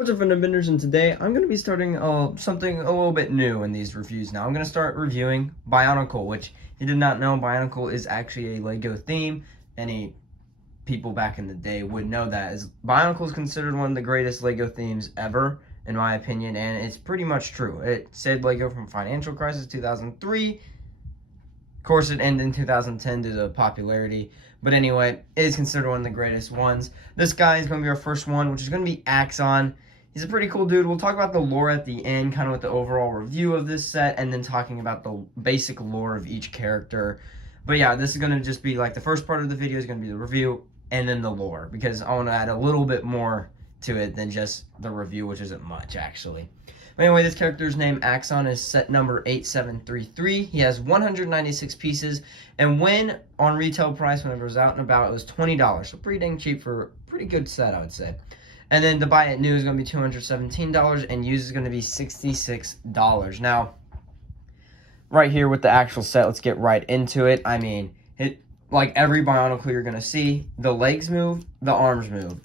What's up, Vendors, and today I'm going to be starting something a little bit new in these reviews. Now I'm going to start reviewing Bionicle, which if you did not know, Bionicle is actually a LEGO theme. Any people back in the day would know that, as Bionicle is considered one of the greatest LEGO themes ever, in my opinion, and it's pretty much true. It saved LEGO from financial crisis 2003. Of course, it ended in 2010 due to popularity. But anyway, it is considered one of the greatest ones. This guy is going to be our first one, which is going to be Axonn. He's a pretty cool dude. We'll talk about the lore at the end, kind of with the overall review of this set, and then talking about the basic lore of each character. But yeah, this is going to just be like the first part of the video is going to be the review and then the lore, because I want to add a little bit more to it than just the review, which isn't much, actually. But anyway, this character's name, Axonn, is set number 8733. He has 196 pieces, and when on retail price, whenever it was out and about, it was $20. So pretty dang cheap for a pretty good set, I would say. And then to buy it new is going to be $217, and used is going to be $66. Now, right here with the actual set, let's get right into it. I mean, like every Bionicle you're going to see, the legs move, the arms move.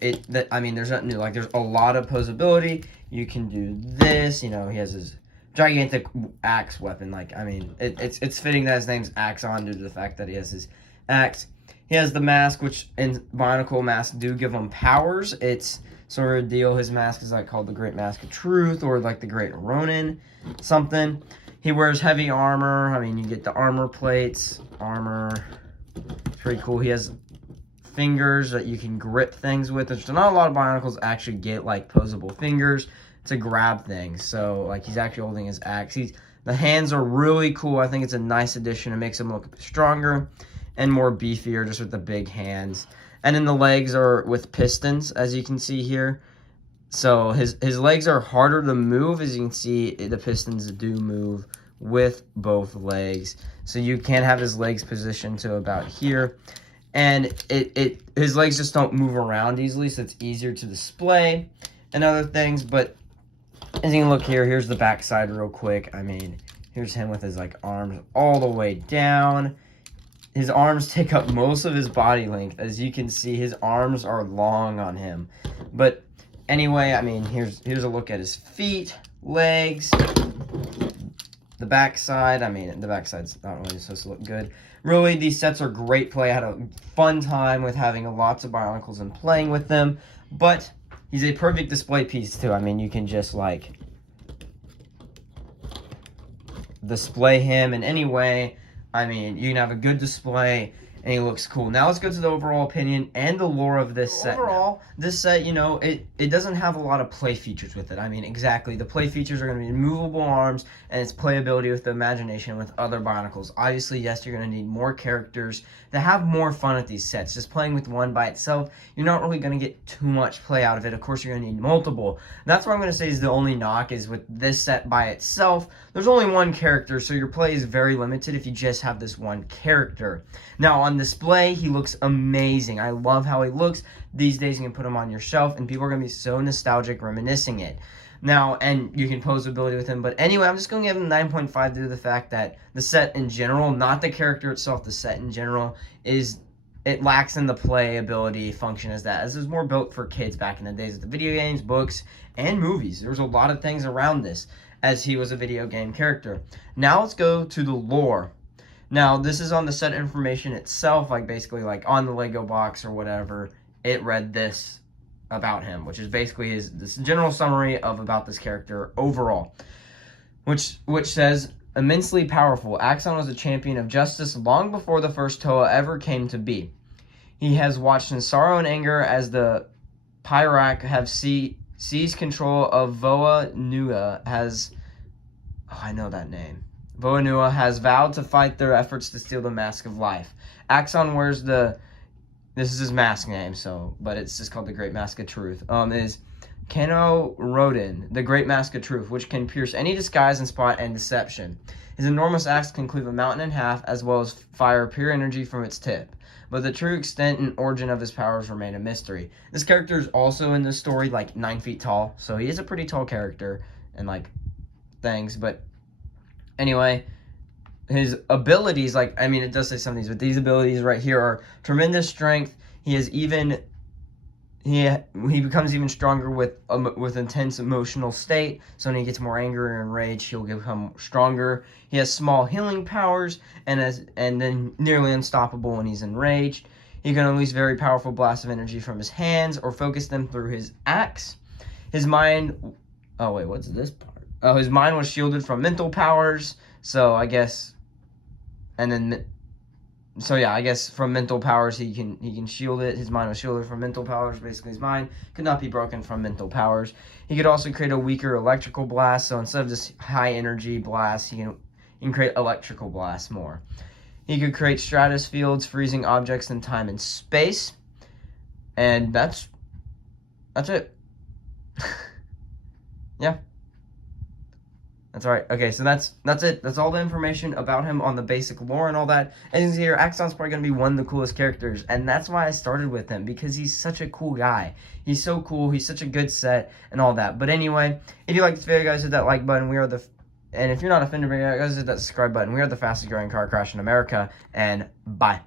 I mean, there's nothing new. Like, there's a lot of posability. You can do this. You know, he has his gigantic axe weapon. Like, I mean, it's fitting that his name's Axonn due to the fact that he has his axe. He has the mask, which in Bionicle masks do give him powers. It's sort of a deal. His mask is like called the Great Mask of Truth, or like the Great Ronin something. He wears heavy armor. I mean, you get the armor plates, armor. It's pretty cool. He has fingers that you can grip things with. There's not a lot of Bionicles actually get like posable fingers to grab things. So like he's actually holding his axe. The hands are really cool. I think it's a nice addition. It makes him look stronger and more beefier just with the big hands. And then the legs are with pistons, as you can see here. So his legs are harder to move. As you can see, the pistons do move with both legs. So you can have his legs positioned to about here. And his legs just don't move around easily, so it's easier to display and other things. But as you can look here, here's the backside real quick. I mean, here's him with his like arms all the way down. His arms take up most of his body length. As you can see, his arms are long on him. But anyway, I mean, here's a look at his feet, legs, the backside. I mean, the backside's not really supposed to look good. Really, these sets are great play. I had a fun time with having lots of Bionicles and playing with them. But he's a perfect display piece, too. I mean, you can just, like, display him in any way. I mean, you can have a good display, and he looks cool. Now let's go to the overall opinion and the lore of this set. Overall, this set, you know, it doesn't have a lot of play features with it. I mean, exactly. The play features are going to be movable arms, and its playability with the imagination with other Bionicles. Obviously, yes, you're going to need more characters to have more fun at these sets. Just playing with one by itself, you're not really going to get too much play out of it. Of course, you're going to need multiple. That's what I'm going to say is the only knock is with this set by itself. There's only one character, so your play is very limited if you just have this one character. Now, on display, he looks amazing. I love how he looks. These days, you can put him on your shelf, and people are going to be so nostalgic reminiscing it. Now, and you can posability with him, but anyway, I'm just going to give him 9.5 due to the fact that the set in general, not the character itself, the set in general, it lacks in the playability function as that. This is more built for kids back in the days of the video games, books, and movies. There's a lot of things around this, as he was a video game character. Now let's go to the lore. Now, this is on the set information itself, like basically like on the Lego box or whatever, it read this about him, which is basically this general summary of about this character overall, which says, immensely powerful, Axonn was a champion of justice long before the first Toa ever came to be. He has watched in sorrow and anger as the Pyrak have seized control of Voa Nua I know that name. Voa Nua has vowed to fight their efforts to steal the Mask of Life. Axonn wears this is his mask name, but it's just called the Great Mask of Truth. Is Kano Rodin, the Great Mask of Truth, which can pierce any disguise and spot and deception. His enormous axe can cleave a mountain in half, as well as fire pure energy from its tip. But the true extent and origin of his powers remain a mystery. This character is also in this story like 9 feet tall, so he is a pretty tall character and like things. But anyway, his abilities, like, I mean, it does say some of these, but these abilities right here are tremendous strength. He he becomes even stronger with intense emotional state. So when he gets more anger and rage, he'll become stronger. He has small healing powers and then nearly unstoppable when he's enraged. He can unleash very powerful blasts of energy from his hands or focus them through his axe. His mind. Oh wait, what's this part? Oh, his mind was shielded from mental powers. So I guess, and then. So yeah, I guess from mental powers he can shield it. His mind was shielded from mental powers. Basically, his mind could not be broken from mental powers. He could also create a weaker electrical blast. So instead of just high energy blasts, he can create electrical blasts more. He could create stratus fields, freezing objects in time and space. And that's it. Yeah. That's right. Okay, so that's it. That's all the information about him on the basic lore and all that. As you can see here, Axonn's probably going to be one of the coolest characters, and that's why I started with him, because he's such a cool guy. He's so cool, he's such a good set, and all that. But anyway, if you like this video, guys, hit that like button. And if you're not offended by it, guys, hit that subscribe button. We are the fastest growing car crash in America, and bye.